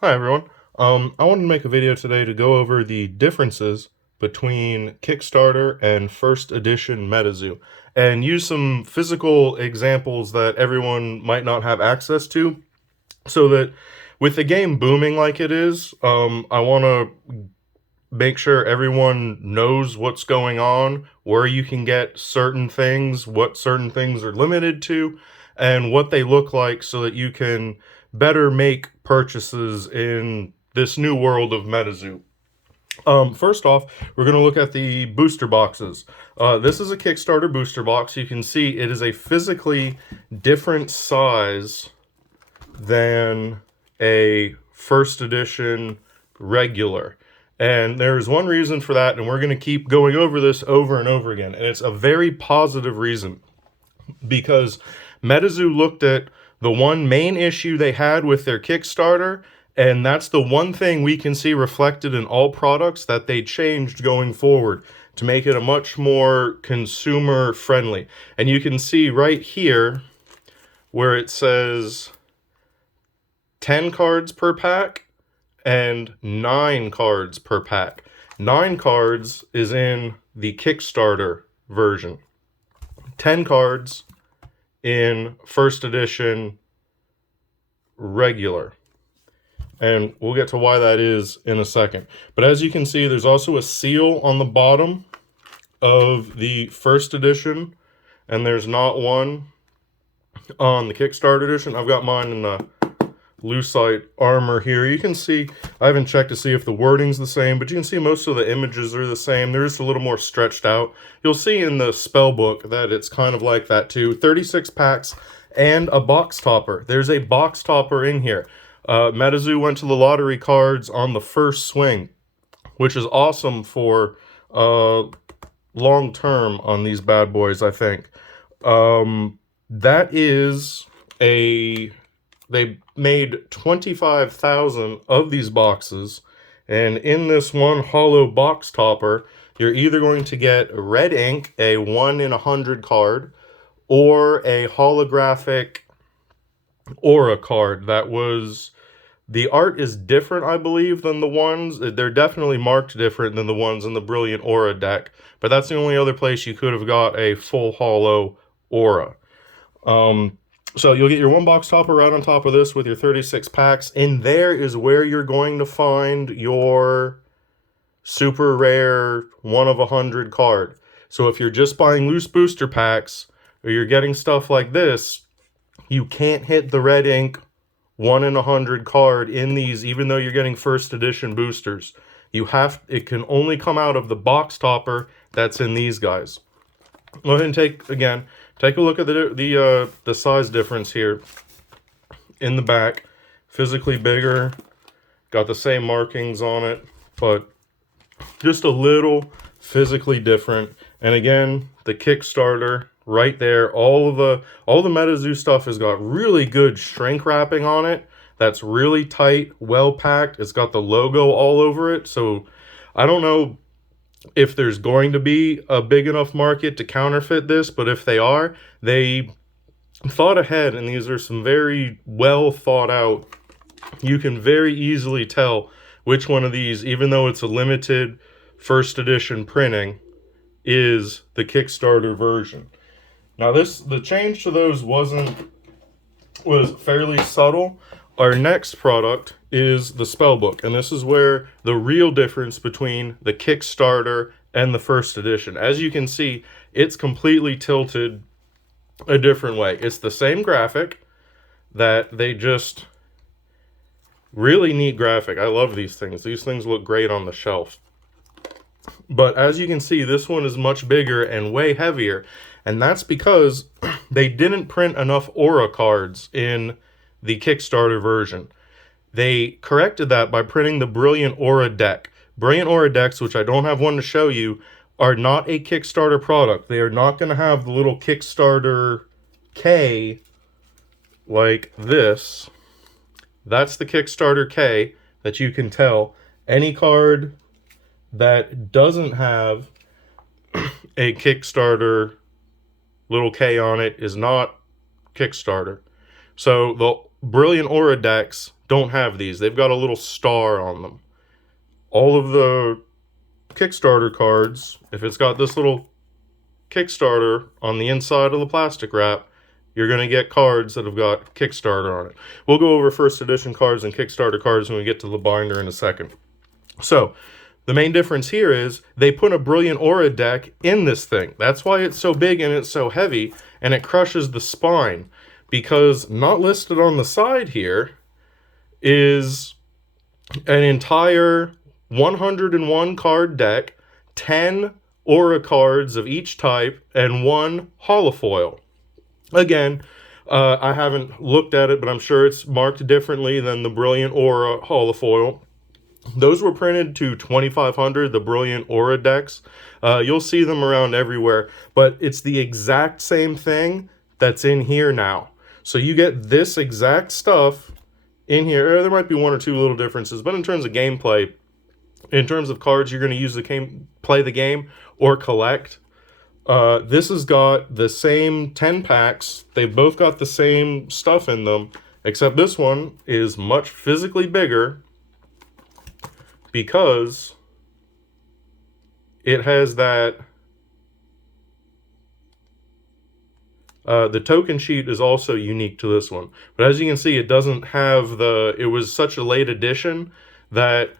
Hi everyone. I wanted to make a video today to go over the differences between Kickstarter and first edition MetaZoo and use some physical examples that everyone might not have access to so that with the game booming like it is, I want to make sure everyone knows what's going on, where you can get certain things, what certain things are limited to, and what they look like so that you can better make purchases in this new world of MetaZoo. First off, we're going to look at the booster boxes. This is a Kickstarter booster box. You can see it is a physically different size than a first edition regular. And there's one reason for that, and we're going to keep going over this over and over again. And it's a very positive reason because MetaZoo looked at the one main issue they had with their Kickstarter, and that's the one thing we can see reflected in all products that they changed going forward to make it a much more consumer friendly. And you can see right here where it says 10 cards per pack and 9 cards per pack. 9 cards is in the Kickstarter version. 10 cards in first edition regular. And we'll get to why that is in a second. But as you can see, there's also a seal on the bottom of the first edition, and there's not one on the Kickstarter edition. I've got mine in the lucite armor here. You can see, I haven't checked to see if the wording's the same, but you can see most of the images are the same. They're just a little more stretched out. You'll see in the spell book that it's kind of like that too. 36 packs and a box topper. There's a box topper in here. MetaZoo went to the lottery cards on the first swing, which is awesome for long term on these bad boys, I think. That is a... They made 25,000 of these boxes, and in this one hollow box topper, you're either going to get red ink, a 1 in 100 card, or a holographic aura card that was... The art is different, I believe, than the ones... They're definitely marked different than the ones in the Brilliant Aura deck, but that's the only other place you could have got a full hollow aura. So you'll get your one box topper right on top of this with your 36 packs. In there is where you're going to find your super rare 1 of 100 card. So if you're just buying loose booster packs or you're getting stuff like this, you can't hit the red ink 1 in 100 card in these, even though you're getting first edition boosters. It can only come out of the box topper that's in these guys. Go ahead and take a look at the size difference here in the back. Physically bigger, got the same markings on it, but just a little physically different. And again, the Kickstarter right there, all the MetaZoo stuff has got really good shrink wrapping on it. That's really tight, well packed. It's got the logo all over it. So I don't know if there's going to be a big enough market to counterfeit this, but if they are, they thought ahead, and these are some very well thought out. You can very easily tell which one of these, even though it's a limited first edition printing, is the Kickstarter version. Now the change to those was fairly subtle. Our next product is the spellbook, and this is where the real difference between the Kickstarter and the first edition. As you can see, it's completely tilted a different way. It's the same graphic, that they just... Really neat graphic. I love these things. These things look great on the shelf. But as you can see, this one is much bigger and way heavier, and that's because they didn't print enough aura cards in the Kickstarter version. They corrected that by printing the Brilliant Aura deck. Brilliant Aura decks, which I don't have one to show you, are not a Kickstarter product. They are not going to have the little Kickstarter K like this. That's the Kickstarter K that you can tell. Any card that doesn't have a Kickstarter little K on it is not Kickstarter. So Brilliant Aura decks don't have these. They've got a little star on them. All of the Kickstarter cards, if it's got this little Kickstarter on the inside of the plastic wrap, you're going to get cards that have got Kickstarter on it. We'll go over first edition cards and Kickstarter cards when we get to the binder in a second. So, the main difference here is they put a Brilliant Aura deck in this thing. That's why it's so big and it's so heavy, and it crushes the spine. Because not listed on the side here is an entire 101 card deck, 10 Aura cards of each type, and 1 holofoil. Again, I haven't looked at it, but I'm sure it's marked differently than the Brilliant Aura holofoil. Those were printed to 2,500, the Brilliant Aura decks. You'll see them around everywhere, but it's the exact same thing that's in here now. So you get this exact stuff in here. There might be 1 or 2 little differences, but in terms of gameplay, in terms of cards you're going to use to play the game or collect, this has got the same 10 packs. They've both got the same stuff in them, except this one is much physically bigger because it has that... the token sheet is also unique to this one. But as you can see, it doesn't have the... It was such a late edition that...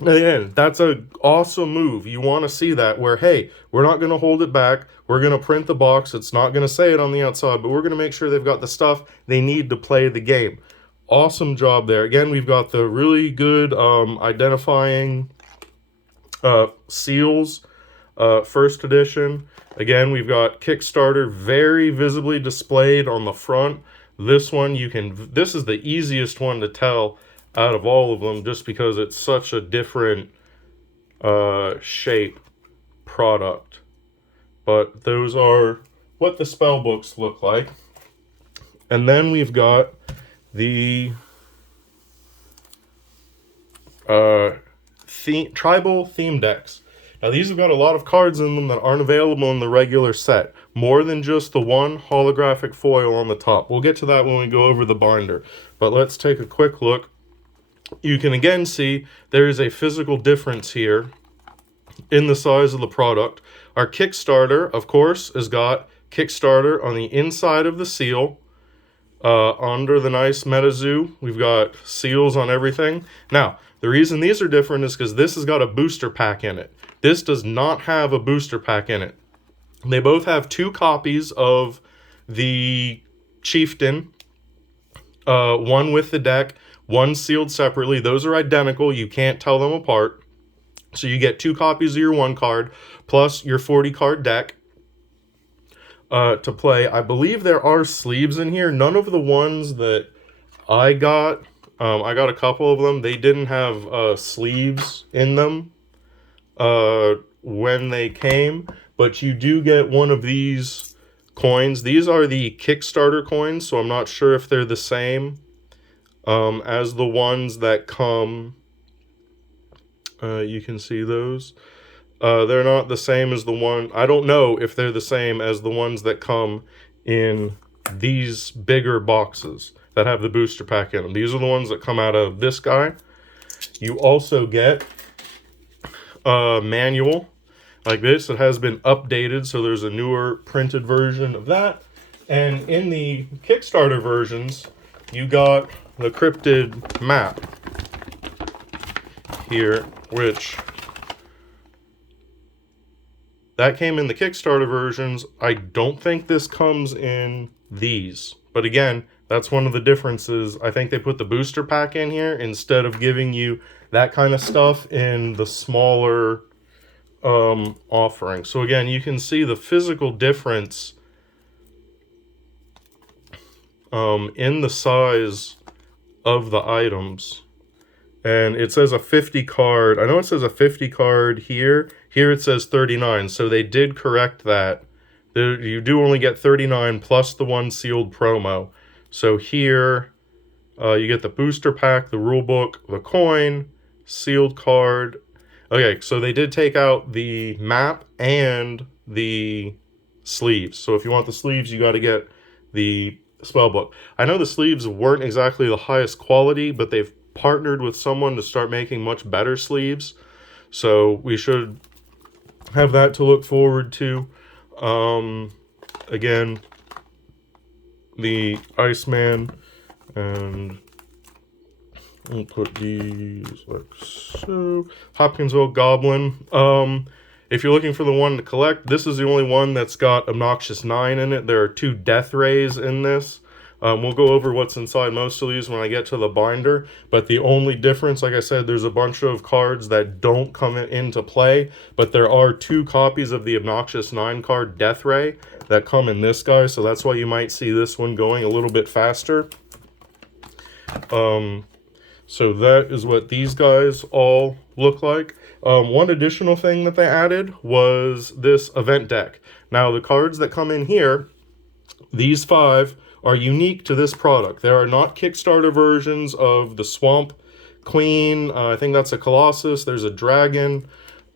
Again, that's an awesome move. You want to see that where, hey, we're not going to hold it back. We're going to print the box. It's not going to say it on the outside, but we're going to make sure they've got the stuff they need to play the game. Awesome job there. Again, we've got the really good identifying seals, first edition. Again, we've got Kickstarter very visibly displayed on the front. This one, this is the easiest one to tell out of all of them, just because it's such a different shape product. But those are what the spell books look like. And then we've got the tribal theme decks. Now these have got a lot of cards in them that aren't available in the regular set. More than just the 1 holographic foil on the top. We'll get to that when we go over the binder. But let's take a quick look. You can again see there is a physical difference here in the size of the product. Our Kickstarter, of course, has got Kickstarter on the inside of the seal. Under the nice MetaZoo, we've got seals on everything. Now, the reason these are different is because this has got a booster pack in it. This does not have a booster pack in it. They both have 2 copies of the Chieftain, one with the deck, one sealed separately. Those are identical. You can't tell them apart. So you get 2 copies of your 1 card, plus your 40 card deck to play. I believe there are sleeves in here. None of the ones that I got a couple of them. They didn't have sleeves in them when they came, but you do get one of these coins. These are the Kickstarter coins, so I'm not sure if they're the same as the ones that come. You can see those. They're not the same as the one. I don't know if they're the same as the ones that come in these bigger boxes that have the booster pack in them. These are the ones that come out of this guy. You also get a manual like this. It has been updated, so there's a newer printed version of that. And in the Kickstarter versions, you got the Cryptid map here, which that came in the Kickstarter versions. I don't think this comes in these, but again, that's one of the differences. I think they put the booster pack in here instead of giving you that kind of stuff in the smaller offering. So again, you can see the physical difference in the size of the items. And it says a 50 card. I know it says a 50 card here. Here it says 39. So they did correct that. You do only get 39 plus the 1 sealed promo. So here you get the booster pack, the rule book, the coin, sealed card. Okay, so they did take out the map and the sleeves. So if you want the sleeves, you got to get the spellbook. I know the sleeves weren't exactly the highest quality, but they've partnered with someone to start making much better sleeves. So we should have that to look forward to. Again, the Iceman, and we'll put these like so. Hopkinsville Goblin. If you're looking for the one to collect, this is the only one that's got Obnoxious 9 in it. There are 2 Death Rays in this. We'll go over what's inside most of these when I get to the binder, but the only difference, like I said, there's a bunch of cards that don't come into play, but there are 2 copies of the Obnoxious 9 card Death Ray that come in this guy, so that's why you might see this one going a little bit faster. So that is what these guys all look like. One additional thing that they added was this event deck. Now, the cards that come in here, these 5, are unique to this product. There are not Kickstarter versions of the Swamp Queen. I think that's a Colossus. There's a Dragon.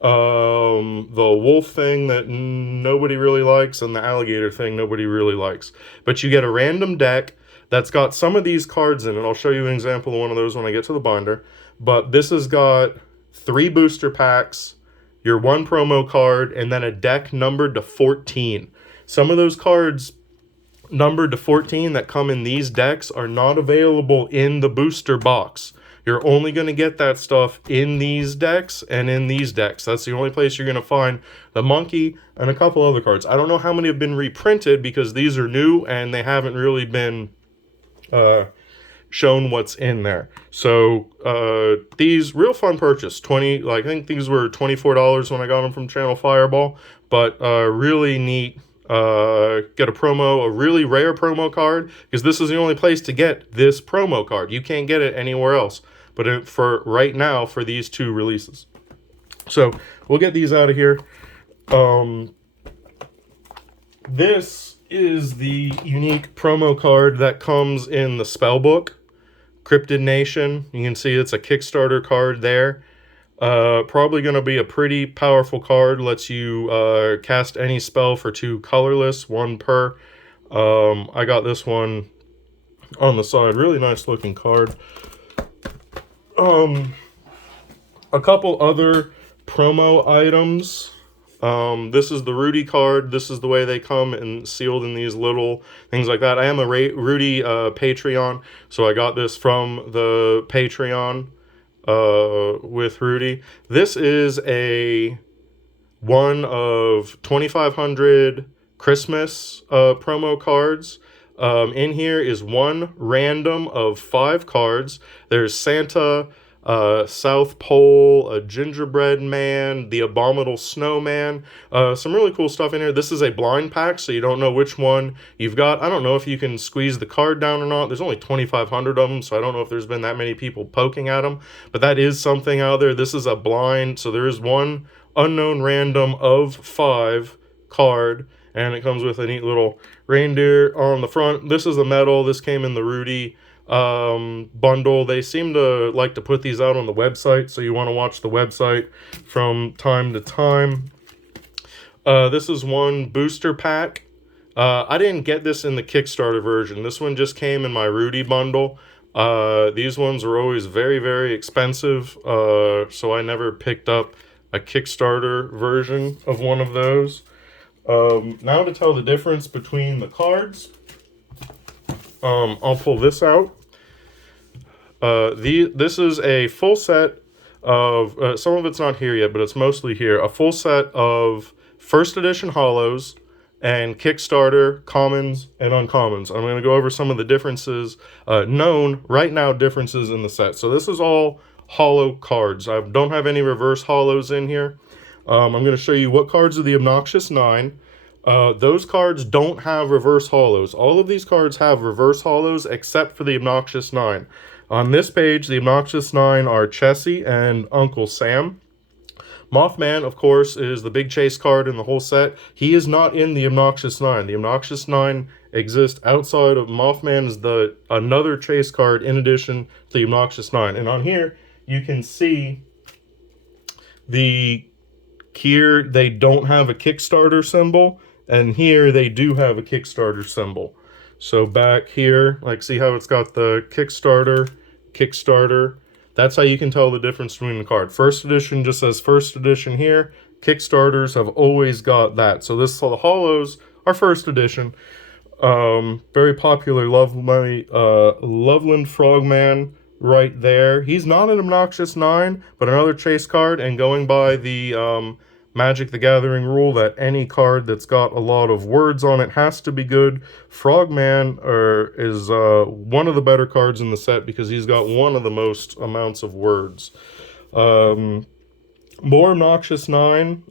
The Wolf thing that nobody really likes, and the Alligator thing nobody really likes. But you get a random deck that's got some of these cards in it. I'll show you an example of one of those when I get to the binder. But this has got 3 booster packs, your 1 promo card, and then a deck numbered to 14. Some of those cards numbered to 14 that come in these decks are not available in the booster box. You're only going to get that stuff in these decks and in these decks. That's the only place you're going to find the monkey and a couple other cards. I don't know how many have been reprinted because these are new and they haven't really been shown what's in there. So these real fun purchase. I think these were $24 when I got them from Channel Fireball, but really neat. Get a really rare promo card, because this is the only place to get this promo card. You can't get it anywhere else, but for right now, for these 2 releases. So we'll get these out of here. This is the unique promo card that comes in the spellbook, Cryptid Nation. You can see it's a Kickstarter card there. Probably going to be a pretty powerful card. Lets you cast any spell for 2 colorless, 1 per. I got this one on the side. Really nice looking card. A couple other promo items. This is the Rudy card. This is the way they come and sealed in these little things like that. I am a Rudy Patreon, so I got this from the Patreon with Rudy. This is one of 2,500 Christmas promo cards. In here is 1 random of 5 cards. There's Santa, South Pole, a gingerbread man, the abominable snowman, some really cool stuff in here. This is a blind pack, so you don't know which one you've got. I don't know if you can squeeze the card down or not. There's only 2,500 of them, so I don't know if there's been that many people poking at them, but that is something out there. This is a blind, so there is 1 unknown random of 5 card, and it comes with a neat little reindeer on the front. This is the metal. This came in the Rudy bundle. They seem to like to put these out on the website, so you want to watch the website from time to time. This is 1 booster pack. I didn't get this in the Kickstarter version. This one just came in my Rudy bundle. These ones were always very, very expensive, so I never picked up a Kickstarter version of one of those. Now to tell the difference between the cards, I'll pull this out. This is a full set of, some of it's not here yet, but it's mostly here. A full set of first edition holos and Kickstarter commons and uncommons. I'm going to go over some of the differences, known right now differences in the set. So this is all holo cards. I don't have any reverse holos in here. I'm going to show you what cards are the Obnoxious 9. Those cards don't have reverse holos. All of these cards have reverse holos except for the Obnoxious 9. On this page, the Obnoxious 9 are Chessie and Uncle Sam. Mothman, of course, is the big chase card in the whole set. He is not in the Obnoxious 9. The Obnoxious 9 exists outside of Mothman as another chase card in addition to the Obnoxious 9. And on here, you can see here they don't have a Kickstarter symbol, and here they do have a Kickstarter symbol. So back here, like see how it's got the Kickstarter. That's how you can tell the difference between the card. First edition just says first edition here. Kickstarters have always got that. So this the holos are first edition. Very popular Loveland Frogman right there. He's not an obnoxious 9, but another chase card, and going by the Magic the Gathering rule that any card that's got a lot of words on it has to be good, Frogman is one of the better cards in the set because he's got one of the most amounts of words. More obnoxious 9,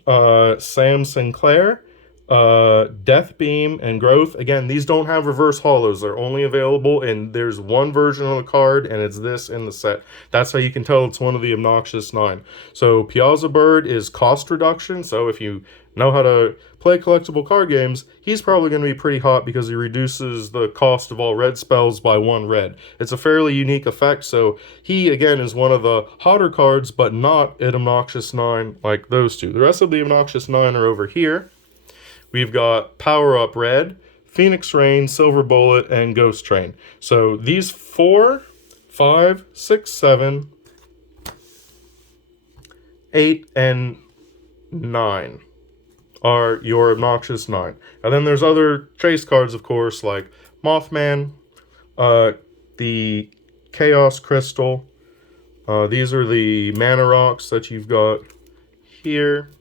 Sam Sinclair. Death Beam and Growth. Again, these don't have reverse holos. They're only available, and there's one version of the card, and it's this in the set. That's how you can tell it's one of the obnoxious 9. So Piazza Bird is cost reduction. So if you know how to play collectible card games, he's probably going to be pretty hot because he reduces the cost of all red spells by 1 red. It's a fairly unique effect, so he, again, is one of the hotter cards, but not an obnoxious 9 like those two. The rest of the obnoxious 9 are over here. We've got Power Up Red, Phoenix Rain, Silver Bullet, and Ghost Train. So these 4, 5, 6, 7, 8, and 9 are your obnoxious 9. And then there's other chase cards, of course, like Mothman, the Chaos Crystal. These are the Mana Rocks that you've got here.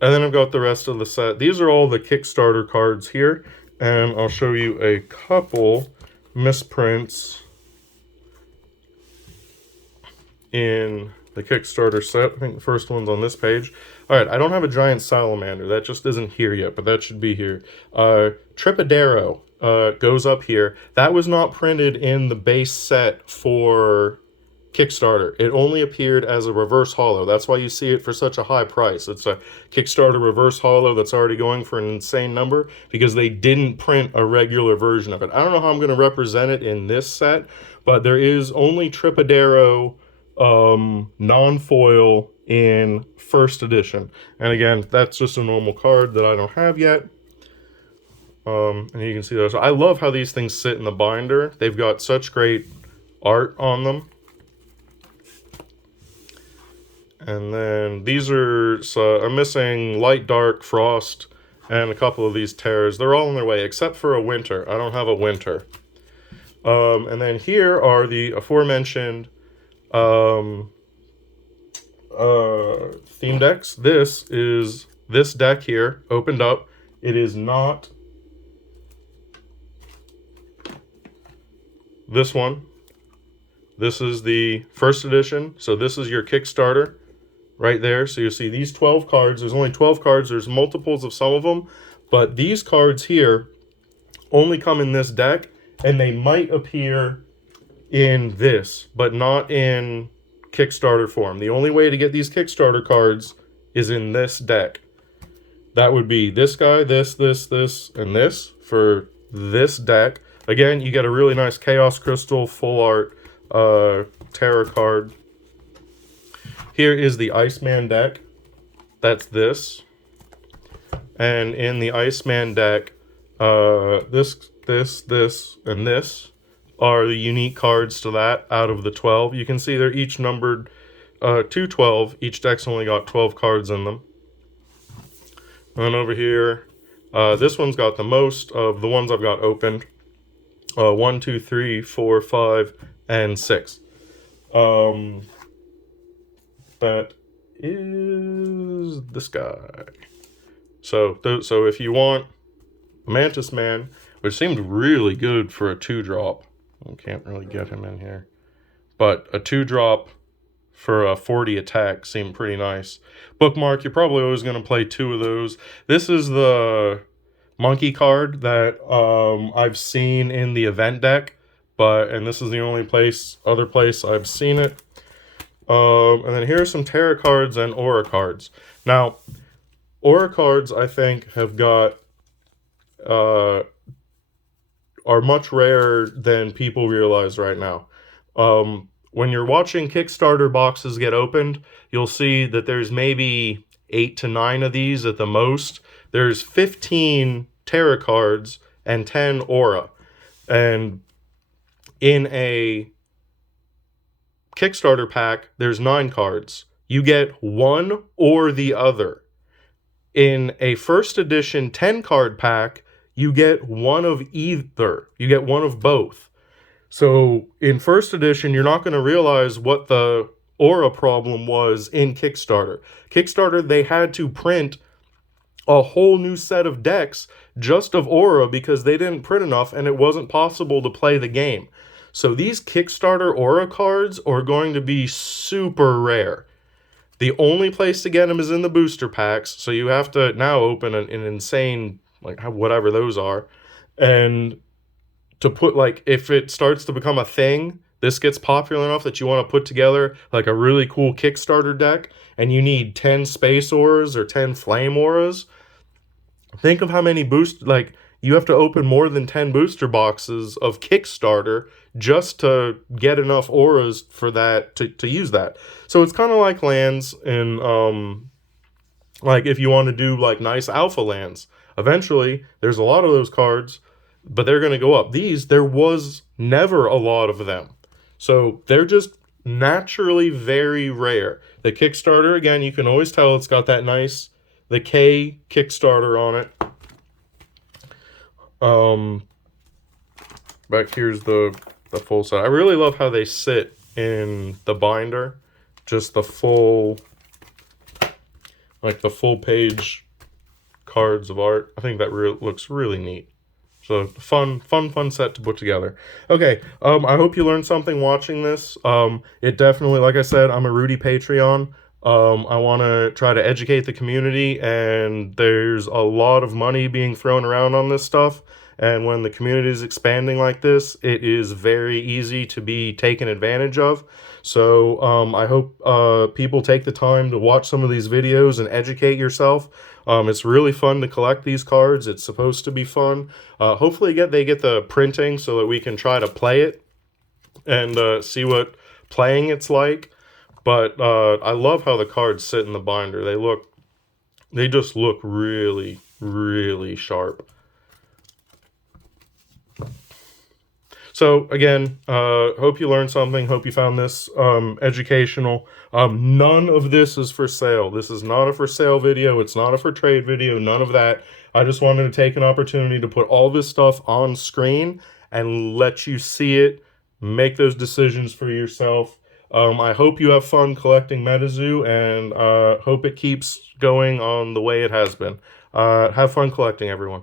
And then I've got the rest of the set. These are all the Kickstarter cards here. And I'll show you a couple misprints in the Kickstarter set. I think the first one's on this page. Alright, I don't have a giant salamander. That just isn't here yet, but that should be here. Tripodero goes up here. That was not printed in the base set for Kickstarter. It only appeared as a reverse holo. That's why you see it for such a high price. It's a Kickstarter reverse holo that's already going for an insane number because they didn't print a regular version of it. I don't know how I'm going to represent it in this set, but there is only Tripodero non-foil in first edition. And again, that's just a normal card that I don't have yet. And you can see those. I love how these things sit in the binder. They've got such great art on them. And then these are, so I'm missing Light, Dark, Frost, and a couple of these terrors. They're all on their way, except for a Winter. I don't have a Winter. And then here are the aforementioned theme decks. This is this deck here, opened up. It is not this one. This is the first edition, so this is your Kickstarter. Right there, so you see these 12 cards. There's only 12 cards. There's multiples of some of them, but these cards here only come in this deck, and they might appear in this, but not in Kickstarter form. The only way to get these Kickstarter cards is in this deck. That would be this guy, this, and this for this deck. Again, you get a really nice Chaos Crystal full art Terra card. Here is the Iceman deck. That's this. And in the Iceman deck, this, and this are the unique cards to that out of the 12. You can see they're each numbered to 12. Each deck's only got 12 cards in them. And then over here, this one's got the most of the ones I've got opened. 1, 2, 3, 4, 5, and 6. That is this guy. So if you want Mantis Man, which seemed really good for a 2-drop. I can't really get him in here. But a 2-drop for a 40 attack seemed pretty nice. Bookmark, you're probably always going to play 2 of those. This is the monkey card that I've seen in the event deck. And this is the only other place I've seen it. And then here are some Terra cards and Aura cards. Now, Aura cards, I think, have got, are much rarer than people realize right now. When you're watching Kickstarter boxes get opened, you'll see that there's maybe 8 to 9 of these at the most. There's 15 Terra cards and 10 aura. And in a Kickstarter pack, there's 9 cards. You get one or the other. In a first edition 10 card pack, you get one of either. You get one of both. So in first edition, you're not going to realize what the aura problem was in Kickstarter. Kickstarter, they had to print a whole new set of decks just of aura because they didn't print enough and it wasn't possible to play the game. So these Kickstarter aura cards are going to be super rare. The only place to get them is in the booster packs, so you have to now open an insane, like, whatever those are. And to put, like, if it starts to become a thing, this gets popular enough that you want to put together, like, a really cool Kickstarter deck, and you need 10 space auras or 10 flame auras. Think of how many you have to open more than 10 booster boxes of Kickstarter just to get enough auras for that, to use that. So it's kind of like lands in, like, if you want to do, like, nice alpha lands. Eventually, there's a lot of those cards, but they're going to go up. There was never a lot of them. So they're just naturally very rare. The Kickstarter, again, you can always tell it's got that nice, the K Kickstarter on it. Back here's the full set. I really love how they sit in the binder. Just the full, like, the full page cards of art. I think that looks really neat. So fun set to put together. Okay, I hope you learned something watching this. It definitely, like I said, I'm a Rudy Patreon. I want to try to educate the community, and there's a lot of money being thrown around on this stuff. And when the community is expanding like this, it is very easy to be taken advantage of. So I hope people take the time to watch some of these videos and educate yourself. It's really fun to collect these cards. It's supposed to be fun. Hopefully they get the printing so that we can try to play it and see what playing it's like. But I love how the cards sit in the binder. They just look really, really sharp. So again, hope you learned something. Hope you found this educational. None of this is for sale. This is not a for sale video. It's not a for trade video. None of that. I just wanted to take an opportunity to put all this stuff on screen and let you see it. Make those decisions for yourself. I hope you have fun collecting MetaZoo, and hope it keeps going on the way it has been. Have fun collecting, everyone.